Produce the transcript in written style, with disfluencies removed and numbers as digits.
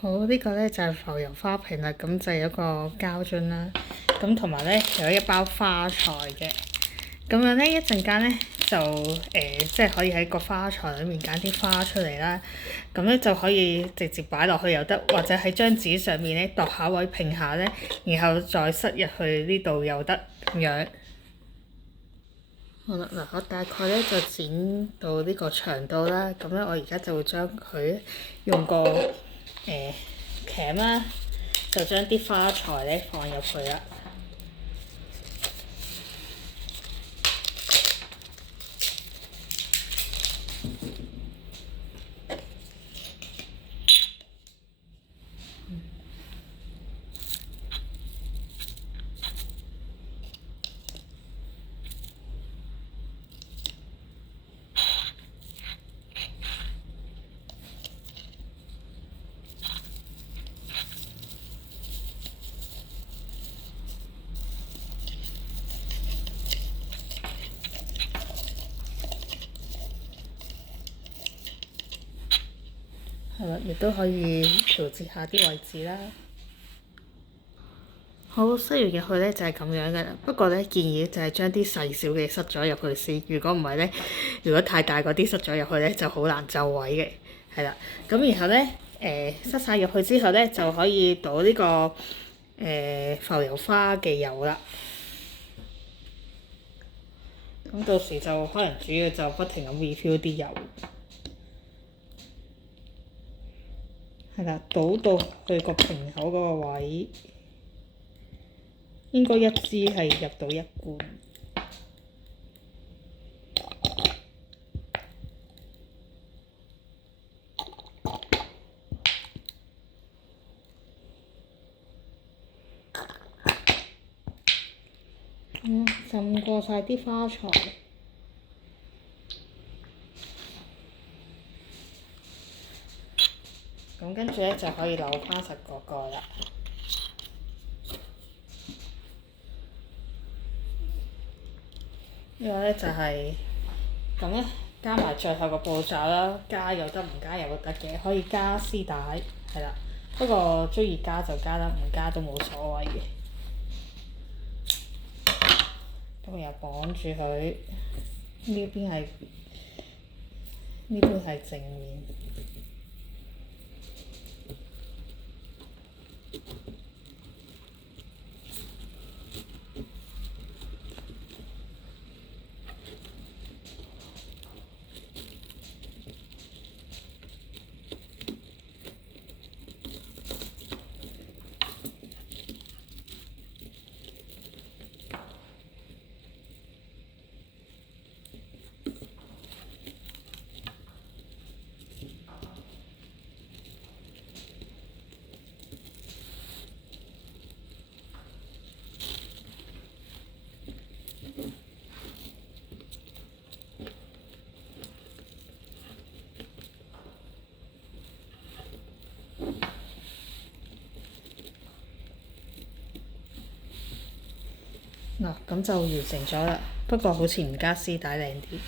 好，呢個咧就係浮油花瓶啦，咁就有一個膠樽啦，咁同埋咧有一包花材嘅，咁樣咧一陣間咧就即係可以喺個花材裏面揀啲花出嚟啦，咁咧就可以直接擺落去又得，或者喺張紙上面咧度下位拼下咧，然後再塞入去呢度又得咁樣。好啦，嗱，我大概咧就剪到呢個長度啦，咁咧我而家就會將佢用個鉗啦，就將啲花材咧放入去啦。係啦，亦都可以調節下啲位置啦。好，塞完入去咧就係咁樣嘅啦。不過咧建議就係將啲細小嘅塞咗入去先。如果唔係咧，如果太大嗰啲塞咗入去咧，就好難就位嘅。係啦，咁然後咧塞晒入去之後咧，就可以倒呢個浮油花嘅油啦。咁到時就可能主要就不停咁 refill 啲油。係啦，倒到去個瓶口嗰個位，應該一支係入到一罐。浸過晒啲花材。咁跟住咧就可以扭翻實個蓋啦。呢個咧就係咁咧，加埋最後個步驟啦，加又得，唔加又得嘅，可以加絲帶，係啦。不過鍾意加就加啦，唔加都冇所謂嘅。咁又綁住佢，呢邊係正面。嗱，咁就完成咗啦。不過好似唔加絲帶靚啲。